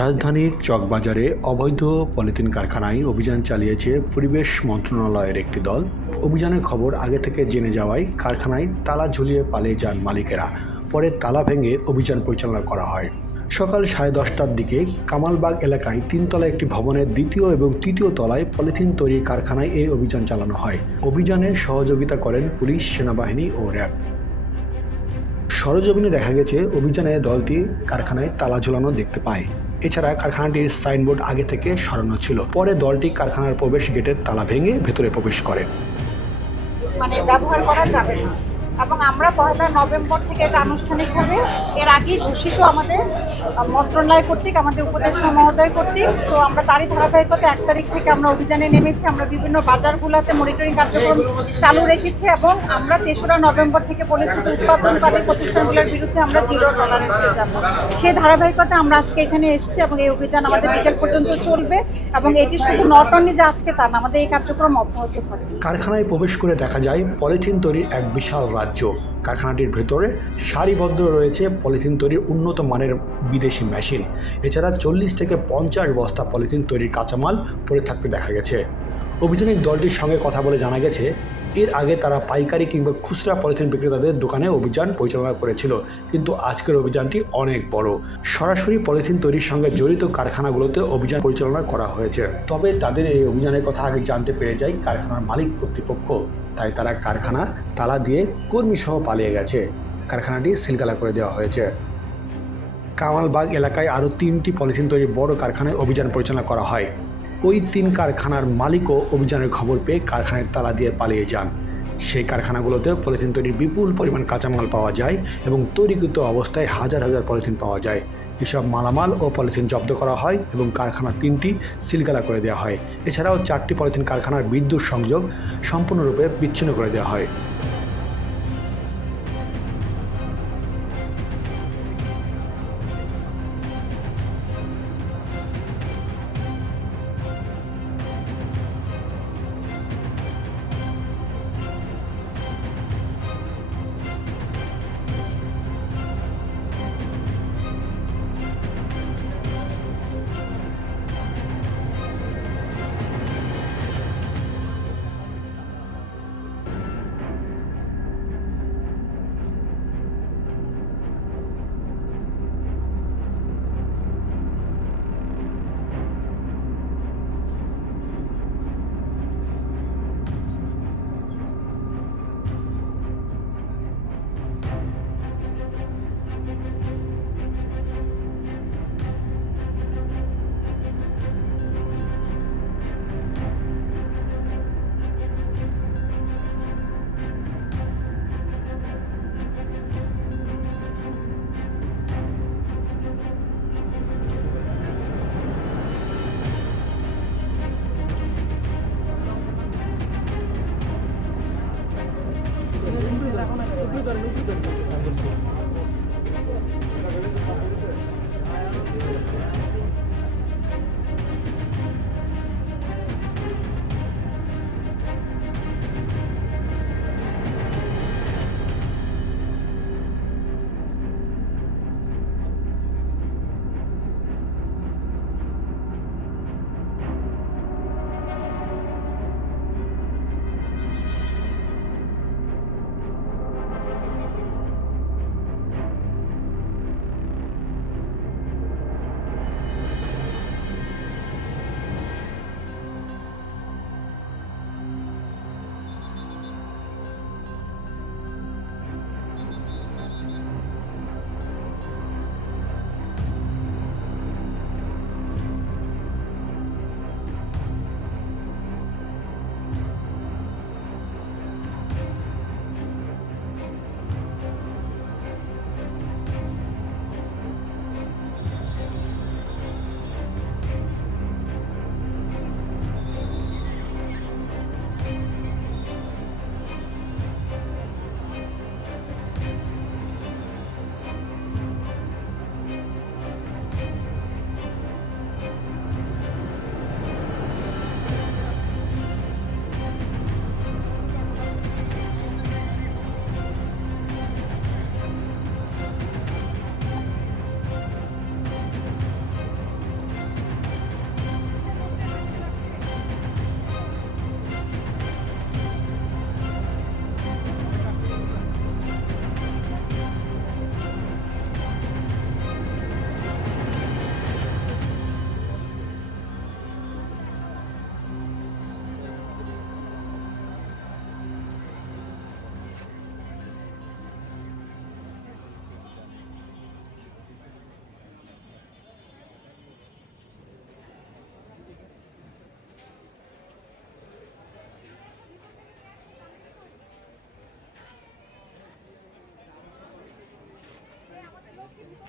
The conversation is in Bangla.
রাজধানীর চকবাজারে অবৈধ পলিথিন কারখানায় অভিযান চালিয়েছে পরিবেশ মন্ত্রণালয়ের একটি দল। অভিযানের খবর আগে থেকে জেনে যাওয়ায় কারখানায় তালা ঝুলিয়ে পালিয়ে যান মালিকেরা। পরে তালা ভেঙে অভিযান পরিচালনা করা হয়। সকাল 10:30টার দিকে কামালবাগ এলাকায় তিনতলা একটি ভবনের দ্বিতীয় এবং তৃতীয় তলায় পলিথিন তৈরির কারখানায় এই অভিযান চালানো হয়। অভিযানে সহযোগিতা করেন পুলিশ, সেনাবাহিনী ও র্যাব। সরেজমিনে দেখা গেছে অভিযানে দলটি কারখানায় তালা ঝুলানো দেখতে পায়। এছাড়া কারখানাটির সাইনবোর্ড আগে থেকে সরানো ছিল। পরে দলটি কারখানার প্রবেশ গেটের তালা ভেঙে ভেতরে প্রবেশ করে। ব্যবহার করা যাবে না এবং আমরা 1 নভেম্বর থেকে এটা আনুষ্ঠানিকভাবে এর আগেই ঘোষিত আমাদের মন্ত্রণালয় কর্তৃক, আমাদের উপদেষ্টা মহোদয় কর্তৃক। তো আমরা তারই ধারাবাহিকতা 1 তারিখ থেকে আমরা অভিযানে নেমেছি। আমরা বিভিন্ন বাজারগুলোতে মনিটরিং কার্যক্রম চালু রেখেছি এবং আমরা 3রা নভেম্বর থেকে বলেছি যে উৎপাদনকারী প্রতিষ্ঠানগুলোর বিরুদ্ধে আমরা জিরো টলারেন্সে যাব। সেই ধারাবাহিকতা আমরা আজকে এখানে এসেছি এবং এই অভিযান আমাদের বিকেল পর্যন্ত চলবে এবং এটি শুধু নট অনলি যে আজকে তা না, আমাদের এই কার্যক্রম অব্যাহত থাকবে। কারখানায় প্রবেশ করে দেখা যায় পলিথিন তৈরির এক বিশাল রাজ্য। কারখানাটির ভেতরে সারিবদ্ধ রয়েছে পলিথিন তৈরির উন্নত মানের বিদেশি মেশিন। এছাড়া 40 থেকে 50 বস্তা পলিথিন তৈরির কাঁচামাল পড়ে থাকতে দেখা গেছে। অভিযানিক দলটির সঙ্গে কথা বলে জানা গেছে, এর আগে তারা পাইকারি কিংবা খুচরা পলিথিন বিক্রেতাদের দোকানে অভিযান পরিচালনা করেছিল, কিন্তু আজকের অভিযানটি অনেক বড়। সরাসরি পলিথিন তৈরির সঙ্গে জড়িত কারখানাগুলোতে অভিযান পরিচালনা করা হয়েছে। তবে তাদের এই অভিযানের কথা আগে জানতে পেরে যায় কারখানার মালিক কর্তৃপক্ষ। তাই তারা কারখানা তালা দিয়ে কর্মীসহ পালিয়ে গেছে। কারখানাটি সিলগালা করে দেওয়া হয়েছে। কামালবাগ এলাকায় আরও 3টি পলিথিন তৈরির বড় কারখানায় অভিযান পরিচালনা করা হয়। ওই 3 কারখানার মালিকও অভিযানের খবর পেয়ে কারখানায় তালা দিয়ে পালিয়ে যান। সেই কারখানাগুলোতে পলিথিন তৈরির বিপুল পরিমাণ কাঁচামাল পাওয়া যায় এবং তৈরিকৃত অবস্থায় হাজার হাজার পলিথিন পাওয়া যায়। এসব মালামাল ও পলিথিন জব্দ করা হয় এবং কারখানা 3টি সিলগালা করে দেওয়া হয়। এছাড়াও 4টি পলিথিন কারখানার বিদ্যুৎ সংযোগ সম্পূর্ণরূপে বিচ্ছিন্ন করে দেওয়া হয়। করবে